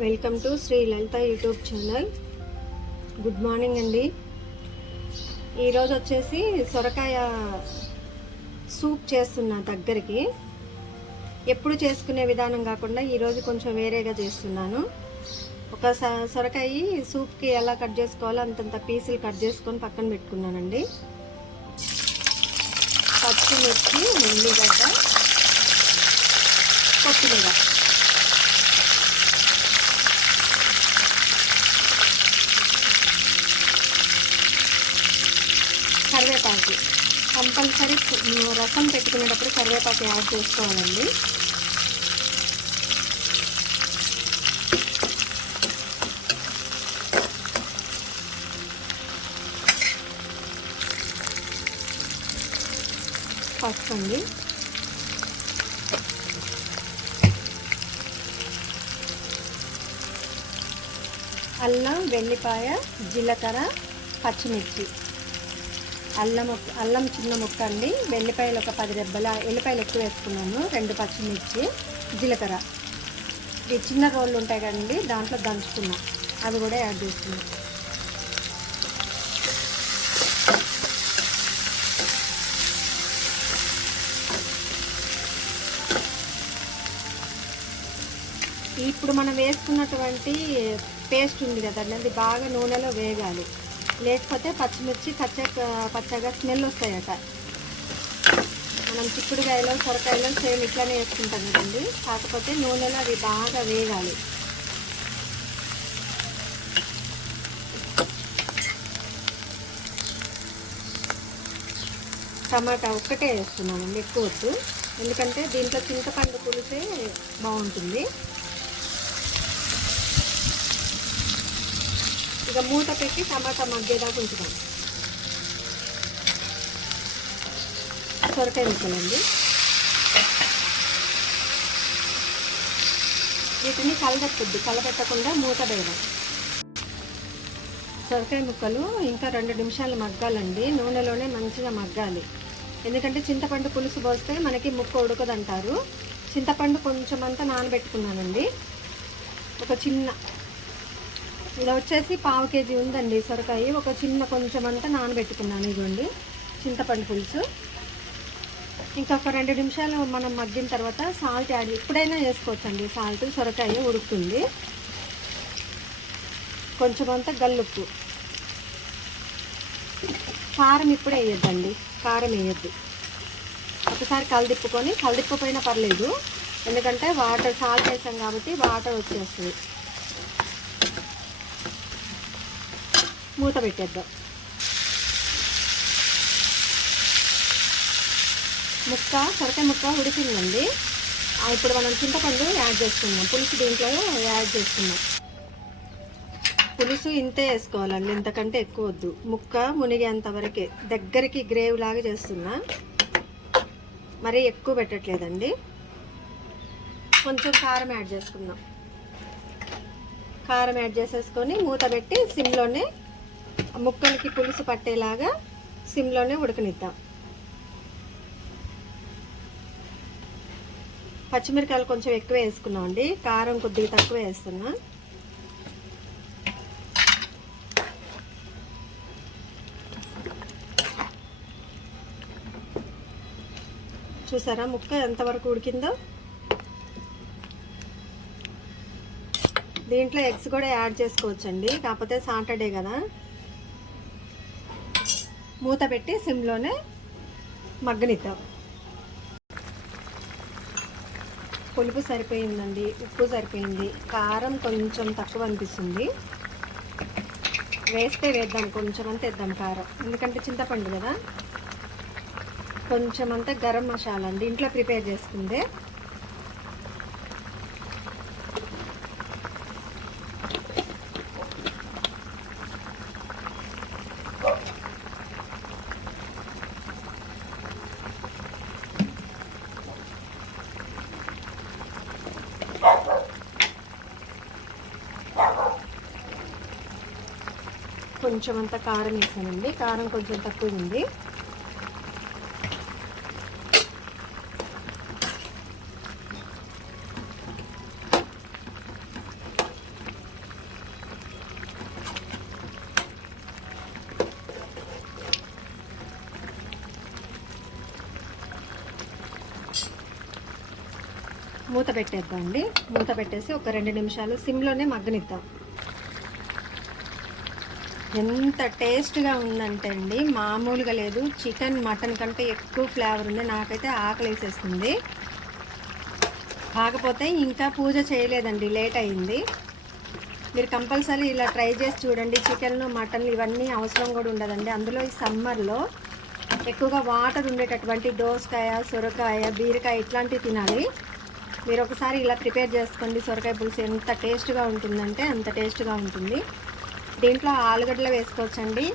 Welcome to Shri Lalitha YouTube channel. Good morning అండి. ఈరోజు వచ్చేసి సొరకాయ సూప్ చేస్తున్నా. దగ్గరికి ఎప్పుడు చేసుకునే విధానం కాకుండా ఈరోజు కొంచెం వేరేగా చేస్తున్నాను. ఒక సొరకాయ సూప్కి ఎలా కట్ చేసుకోవాలో అంతంత పీసులు కట్ చేసుకొని పక్కన పెట్టుకున్నానండి. పచ్చిమిర్చి, ఉల్లిగడ్డ, కొత్తిమీర, కరివేపాకు. కంపల్సరీ రసం పెట్టుకునేటప్పుడు కరివేపాకు యాడ్ చేసుకోవాలండి. పసుపు అండి, అల్లం, వెల్లిపాయ, జీలకర్ర, పచ్చిమిర్చి. అల్లం చిన్న ముక్క అండి, వెల్లిపాయలు ఒక 10 రెబ్బల, ఎల్లిపాయలు ఎక్కువ వేసుకున్నాను, 2 పచ్చిమిర్చి, జీలకర్ర. ఈ చిన్న రోళ్ళు ఉంటాయి కదండి, దాంట్లో దంచుకున్నాం, అవి కూడా యాడ్ చేస్తున్నాం. ఇప్పుడు మనం వేసుకున్నటువంటి పేస్ట్ ఉంది కదండి, అది బాగా నూనెలో వేగాలి. లేకపోతే పచ్చిమిర్చి పచ్చగా స్మెల్ వస్తాయట. మనం చిక్కుడుకాయలో, సొరకాయలో సేమ్ ఇట్లానే వేసుకుంటాం కదండి, కాకపోతే నూనెలో అవి బాగా వేగాలి. టమాటా ఒక్కటే వేస్తున్నామండి, ఎక్కువ వద్దు, ఎందుకంటే దీంట్లో చింతపండు పులుసే బాగుంటుంది. ఇక మూత పెట్టి టమాటా మగ్గేదాకా ఉంచుతాం. సొరకాయ ముక్కలండి, వీటిని కలపెట్టకుండా మూత వేయడం. సొరకాయ ముక్కలు ఇంకా 2 నిమిషాలు మగ్గాలండి, నూనెలోనే మంచిగా మగ్గాలి. ఎందుకంటే చింతపండు పులుసు పోస్తే మనకి ముక్క ఉడకదంటారు. చింతపండు కొంచెం అంతా నానబెట్టుకున్నానండి. ఒక చిన్న, ఇలా వచ్చేసి 1/2 కేజీ ఉందండి సొరకాయ, ఒక చిన్న కొంచెం అంతా నానబెట్టుకున్నాను. ఇదిగోండి చింతపండు పులుసు. ఇంకొక 2 నిమిషాలు మనం మగ్గిన తర్వాత సాల్ట్ యాడ్, ఇప్పుడైనా వేసుకోవచ్చండి సాల్ట్, సొరకాయ ఉడుకుతుంది. కొంచెం అంతా గల్లుప్పు. కారం ఇప్పుడే వేయద్దండి, కారం వేయద్దు. ఒకసారి కలిదిప్పుపోయినా పర్లేదు, ఎందుకంటే వాటర్ సాల్ట్ వేసాం కాబట్టి వాటర్ వచ్చేస్తుంది. మూత పెట్టేద్దాం. సొరకాయ ముక్క ఉడికిందండి. ఇప్పుడు మనం చింతపండు యాడ్ చేసుకున్నాం, పులుసు దీంట్లో యాడ్ చేసుకున్నాం. పులుసు ఇంతే వేసుకోవాలండి, ఇంతకంటే ఎక్కువ వద్దు. ముక్క మునిగేంత వరకే, దగ్గరికి గ్రేవీ లాగా చేస్తున్నా, మరీ ఎక్కువ పెట్టట్లేదండి. కొంచెం కారం యాడ్ చేసుకుందాం. కారం యాడ్ చేసేసుకొని మూత పెట్టి సిమ్లోనే, ముక్కలకి పులుసు పట్టేలాగా సిమ్లోనే ఉడకనిద్దాం. పచ్చిమిరకాయలు కొంచెం ఎక్కువ వేసుకున్నామండి, కారం కొద్దిగా తక్కువ వేస్తున్నా. చూసారా ముక్క ఎంతవరకు ఉడికిందో. దీంట్లో ఎగ్స్ కూడా యాడ్ చేసుకోవచ్చండి, కాకపోతే సాటర్డే కదా. మూత పెట్టి సిమ్లోనే మగ్గనిద్దాం. పులుపు సరిపోయిందండి, ఉప్పు సరిపోయింది, కారం కొంచెం తక్కువ అనిపిస్తుంది. వేస్తే వేద్దాం, కొంచెం అంతా వేద్దాం కారం, ఎందుకంటే చింతపండు కదా. కొంచెం అంతా గరం మసాలా అండి, ఇంట్లో ప్రిపేర్ చేసుకుందే. కొంచెం అంత కారం వేసానండి, కారం కొంచెం తక్కువ ఉంది. మూత పెట్టేద్దామండి. మూత పెట్టేసి ఒక 2 నిమిషాలు సిమ్లోనే మగ్గనిద్దాం. ఎంత టేస్ట్గా ఉందంటే అండి మామూలుగా లేదు. చికెన్ మటన్ కంటే ఎక్కువ ఫ్లేవర్ ఉంది. నాకైతే ఆకలి వేసేస్తుంది. కాకపోతే ఇంకా పూజ చేయలేదండి, లేట్ అయింది. మీరు కంపల్సరీ ఇలా ట్రై చేసి చూడండి. చికెన్ మటన్ ఇవన్నీ అవసరం కూడా ఉండదండి. అందులో ఈ సమ్మర్లో ఎక్కువగా వాటర్ ఉండేటటువంటి దోసకాయ, సొరకాయ, బీరకాయ ఇట్లాంటివి తినాలి. మీరు ఒకసారి ఇలా ప్రిపేర్ చేసుకోండి. సొరకాయ పులుసు ఎంత టేస్ట్గా ఉంటుందంటే అంత టేస్ట్గా ఉంటుంది. దీంట్లో ఆలుగడ్డలు వేసుకోవచ్చండి,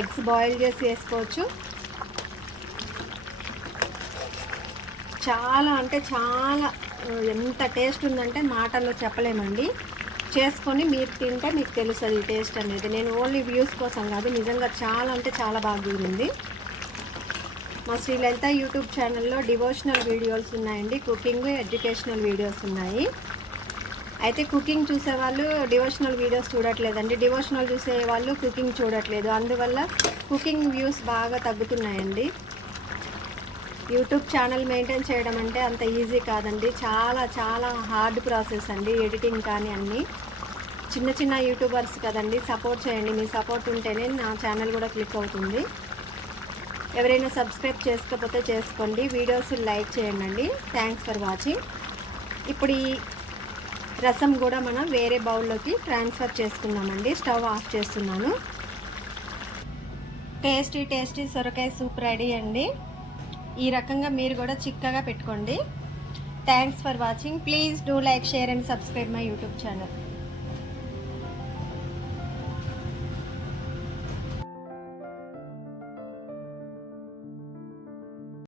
ఎగ్స్ బాయిల్ చేసి వేసుకోవచ్చు. చాలా అంటే చాలా ఎంత టేస్ట్ ఉందంటే మాటల్లో చెప్పలేమండి. చేసుకొని మీరు తింటే మీకు తెలుస్తుంది ఈ టేస్ట్ అనేది. నేను ఓన్లీ వ్యూస్ కోసం కాదు, నిజంగా చాలా అంటే చాలా బాగా కుదిరింది. మా శ్రీలలిత యూట్యూబ్ ఛానల్లో డివోషనల్ వీడియోస్ ఉన్నాయండి, కుకింగ్, ఎడ్యుకేషనల్ వీడియోస్ ఉన్నాయి. అయితే కుకింగ్ చూసేవాళ్ళు డివోషనల్ వీడియోస్ చూడట్లేదండి, డివోషనల్ చూసేవాళ్ళు కుకింగ్ చూడట్లేదు. అందువల్ల కుకింగ్ వ్యూస్ బాగా తగ్గుతున్నాయండి. యూట్యూబ్ ఛానల్ మెయింటైన్ చేయడం అంటే అంత ఈజీ కాదండి. చాలా చాలా హార్డ్ ప్రాసెస్ అండి, ఎడిటింగ్ కానీ అన్నీ. చిన్న చిన్న యూట్యూబర్స్ కదండి, సపోర్ట్ చేయండి. మీ సపోర్ట్ ఉంటేనే నా ఛానల్ కూడా క్లిక్ అవుతుంది. ఎవరైనా సబ్స్క్రైబ్ చేసుకోకపోతే చేసుకోండి, వీడియోస్ లైక్ చేయండి. Thanks for watching. ఇప్పుడు ఈ రసం కూడా మనం వేరే బౌల్లోకి ట్రాన్స్ఫర్ చేసుకుందామండి. స్టవ్ ఆఫ్ చేస్తున్నాను. టేస్టీ టేస్టీ సొరకాయ సూప్ రెడీ అండి. ఈ రకంగా మీరు కూడా చిక్కగా పెట్టుకోండి. Thanks for watching. Please do like, share and subscribe my YouTube channel.